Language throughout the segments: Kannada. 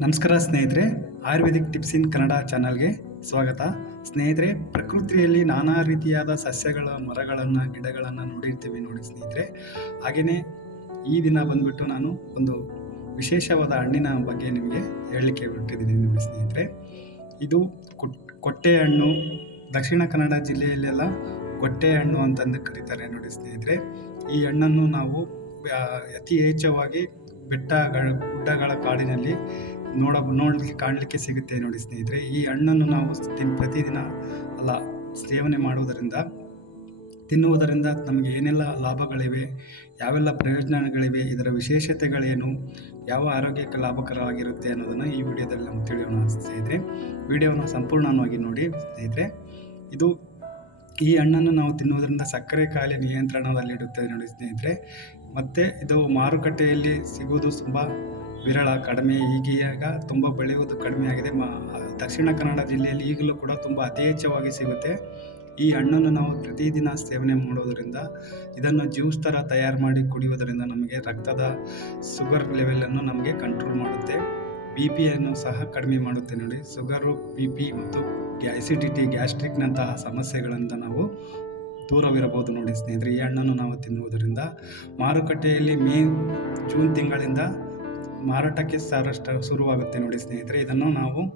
ನಮಸ್ಕಾರ ಸ್ನೇಹಿತರೆ, ಆಯುರ್ವೇದಿಕ್ ಟಿಪ್ಸ್ ಇನ್ ಕನ್ನಡ ಚಾನಲ್ಗೆ ಸ್ವಾಗತ. ಸ್ನೇಹಿತರೆ, ಪ್ರಕೃತಿಯಲ್ಲಿ ನಾನಾ ರೀತಿಯಾದ ಸಸ್ಯಗಳ, ಮರಗಳನ್ನು, ಗಿಡಗಳನ್ನು ನೋಡಿರ್ತೀವಿ ನೋಡಿ ಸ್ನೇಹಿತರೆ. ಹಾಗೆಯೇ ಈ ದಿನ ಬಂದುಬಿಟ್ಟು ನಾನು ಒಂದು ವಿಶೇಷವಾದ ಹಣ್ಣಿನ ಬಗ್ಗೆ ನಿಮಗೆ ಹೇಳಲಿಕ್ಕೆ ಬಿಟ್ಟಿದ್ದೀನಿ ನೋಡಿ ಸ್ನೇಹಿತರೆ. ಇದು ಕುಟ್- ಕೊಟ್ಟೆ ಹಣ್ಣು. ದಕ್ಷಿಣ ಕನ್ನಡ ಜಿಲ್ಲೆಯಲ್ಲೆಲ್ಲ ಕೊಟ್ಟೆ ಹಣ್ಣು ಅಂತಂದು ಕರೀತಾರೆ ನೋಡಿ ಸ್ನೇಹಿತರೆ. ಈ ಹಣ್ಣನ್ನು ನಾವು ಅತಿ ಹೆಚ್ಚವಾಗಿ ಬೆಟ್ಟ ಗುಡ್ಡಗಳ ಕಾಡಿನಲ್ಲಿ ನೋಡ, ನೋಡಲಿಕ್ಕೆ, ಕಾಣಲಿಕ್ಕೆ ಸಿಗುತ್ತೆ ನೋಡಿ ಸ್ನೇಹಿತರೆ. ಈ ಹಣ್ಣನ್ನು ನಾವು ತಿನ್, ಪ್ರತಿದಿನ ಅಲ್ಲ, ಸೇವನೆ ಮಾಡುವುದರಿಂದ, ತಿನ್ನುವುದರಿಂದ ನಮಗೆ ಏನೆಲ್ಲ ಲಾಭಗಳಿವೆ, ಯಾವೆಲ್ಲ ಪ್ರಯೋಜನಗಳಿವೆ, ಇದರ ವಿಶೇಷತೆಗಳೇನು, ಯಾವ ಆರೋಗ್ಯಕ್ಕೆ ಲಾಭಕರವಾಗಿರುತ್ತೆ ಅನ್ನೋದನ್ನು ಈ ವಿಡಿಯೋದಲ್ಲಿ ನಾವು ತಿಳಿಯೋಣ ಸ್ನೇಹಿತರೆ. ವಿಡಿಯೋವನ್ನು ಸಂಪೂರ್ಣವಾಗಿ ನೋಡಿ ಸ್ನೇಹಿತರೆ. ಇದು ಈ ಹಣ್ಣನ್ನು ನಾವು ತಿನ್ನುವುದರಿಂದ ಸಕ್ಕರೆ ಕಾಯಿಲೆ ನಿಯಂತ್ರಣದಲ್ಲಿಡುತ್ತದೆ ನೋಡಿ ಸ್ನೇಹಿತರೆ. ಮತ್ತು ಇದು ಮಾರುಕಟ್ಟೆಯಲ್ಲಿ ಸಿಗುವುದು ತುಂಬ ವಿರಳ ಕಡಿಮೆ ಈಗೀಗ ತುಂಬ ಬೆಳೆಯುವುದು ಕಡಿಮೆ ಆಗಿದೆ. ಮ, ದಕ್ಷಿಣ ಕನ್ನಡ ಜಿಲ್ಲೆಯಲ್ಲಿ ಈಗಲೂ ಕೂಡ ತುಂಬ ಅತಿ ಸಿಗುತ್ತೆ. ಈ ಹಣ್ಣನ್ನು ನಾವು ಪ್ರತಿದಿನ ಸೇವನೆ ಮಾಡೋದರಿಂದ, ಇದನ್ನು ಜ್ಯೂಸ್ ಥರ ತಯಾರು ಮಾಡಿ ಕುಡಿಯುವುದರಿಂದ ನಮಗೆ ರಕ್ತದ ಶುಗರ್ ಲೆವೆಲನ್ನು ನಮಗೆ ಕಂಟ್ರೋಲ್ ಮಾಡುತ್ತೆ. ಬಿ ಪಿಯನ್ನು ಸಹ ಕಡಿಮೆ ಮಾಡುತ್ತೆ ನೋಡಿ. ಶುಗರು ಬಿ ಪಿ ಮತ್ತು ಆ್ಯಸಿಡಿಟಿ ಗ್ಯಾಸ್ಟ್ರಿಕ್ನಂತಹ ಸಮಸ್ಯೆಗಳಿಂದ ನಾವು ದೂರವಿರಬಹುದು ನೋಡಿ ಸ್ನೇಹಿತರೆ. ಈ ಹಣ್ಣನ್ನು ನಾವು ತಿನ್ನುವುದರಿಂದ ಮಾರುಕಟ್ಟೆಯಲ್ಲಿ ಮೇ, ಜೂನ್ ತಿಂಗಳಿಂದ ಮಾರಾಟಕ್ಕೆ ಸಾರಷ್ಟು ಶುರುವಾಗುತ್ತೆ ನೋಡಿ ಸ್ನೇಹಿತರೆ. ಇದನ್ನು ನಾವು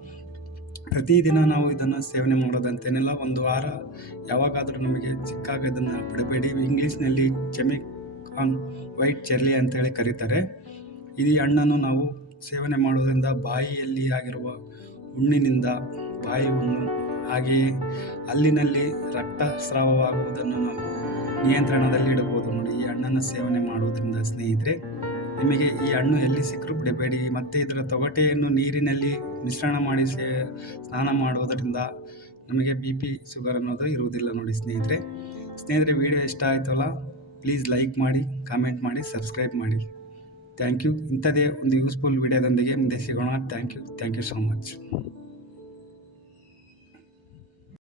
ಪ್ರತಿದಿನ ನಾವು ಇದನ್ನು ಸೇವನೆ ಮಾಡೋದಂತೇನಿಲ್ಲ. ಒಂದು ವಾರ ಯಾವಾಗಾದರೂ ನಮಗೆ ಚಿಕ್ಕಾಗ ಇದನ್ನು ಬಿಡಬೇಡಿ. ಇಂಗ್ಲೀಷ್ನಲ್ಲಿ ಚೆಮಿಕ್ ಆನ್ ವೈಟ್ ಚೆರ್ಲಿ ಅಂತೇಳಿ ಕರೀತಾರೆ. ಈ ಹಣ್ಣನ್ನು ನಾವು ಸೇವನೆ ಮಾಡೋದ್ರಿಂದ ಬಾಯಿಯಲ್ಲಿ ಆಗಿರುವ ಹುಣ್ಣಿನಿಂದ ಬಾಯಿ ಹುಣ್ಣು ಹಾಗೆಯೇ ಅಲ್ಲಿನಲ್ಲಿ ರಕ್ತಸ್ರಾವವಾಗುವುದನ್ನು ನಾವು ನಿಯಂತ್ರಣದಲ್ಲಿ ಇಡಬಹುದು. ನೋಡಿ ಈ ಹಣ್ಣನ್ನು ಸೇವನೆ ಮಾಡುವುದರಿಂದ ಸ್ನೇಹಿತರೆ. ನಿಮಗೆ ಈ ಹಣ್ಣು ಎಲ್ಲಿ ಸಿಕ್ಕರೂ ಬಿಡಬೇಡಿ. ಮತ್ತು ಇದರ ತೊಗಟೆಯನ್ನು ನೀರಿನಲ್ಲಿ ಮಿಶ್ರಣ ಮಾಡಿ ಸೇ, ಸ್ನಾನ ಮಾಡುವುದರಿಂದ ನಮಗೆ ಬಿ ಪಿ ಶುಗರ್ ಅನ್ನೋದು ಇರುವುದಿಲ್ಲ ನೋಡಿ ಸ್ನೇಹಿತರೆ. ಸ್ನೇಹಿತರೆ, ವಿಡಿಯೋ ಇಷ್ಟ ಆಯಿತಲ್ಲ? ಪ್ಲೀಸ್ ಲೈಕ್ ಮಾಡಿ, ಕಾಮೆಂಟ್ ಮಾಡಿ, ಸಬ್ಸ್ಕ್ರೈಬ್ ಮಾಡಿ. Thank you. ಇಂಥದೇ ಒಂದು ಯೂಸ್ಫುಲ್ ವಿಡಿಯೋದೊಂದಿಗೆ ಮುಂದೆ ಸಿಗೋಣ. Thank you. Thank you so much.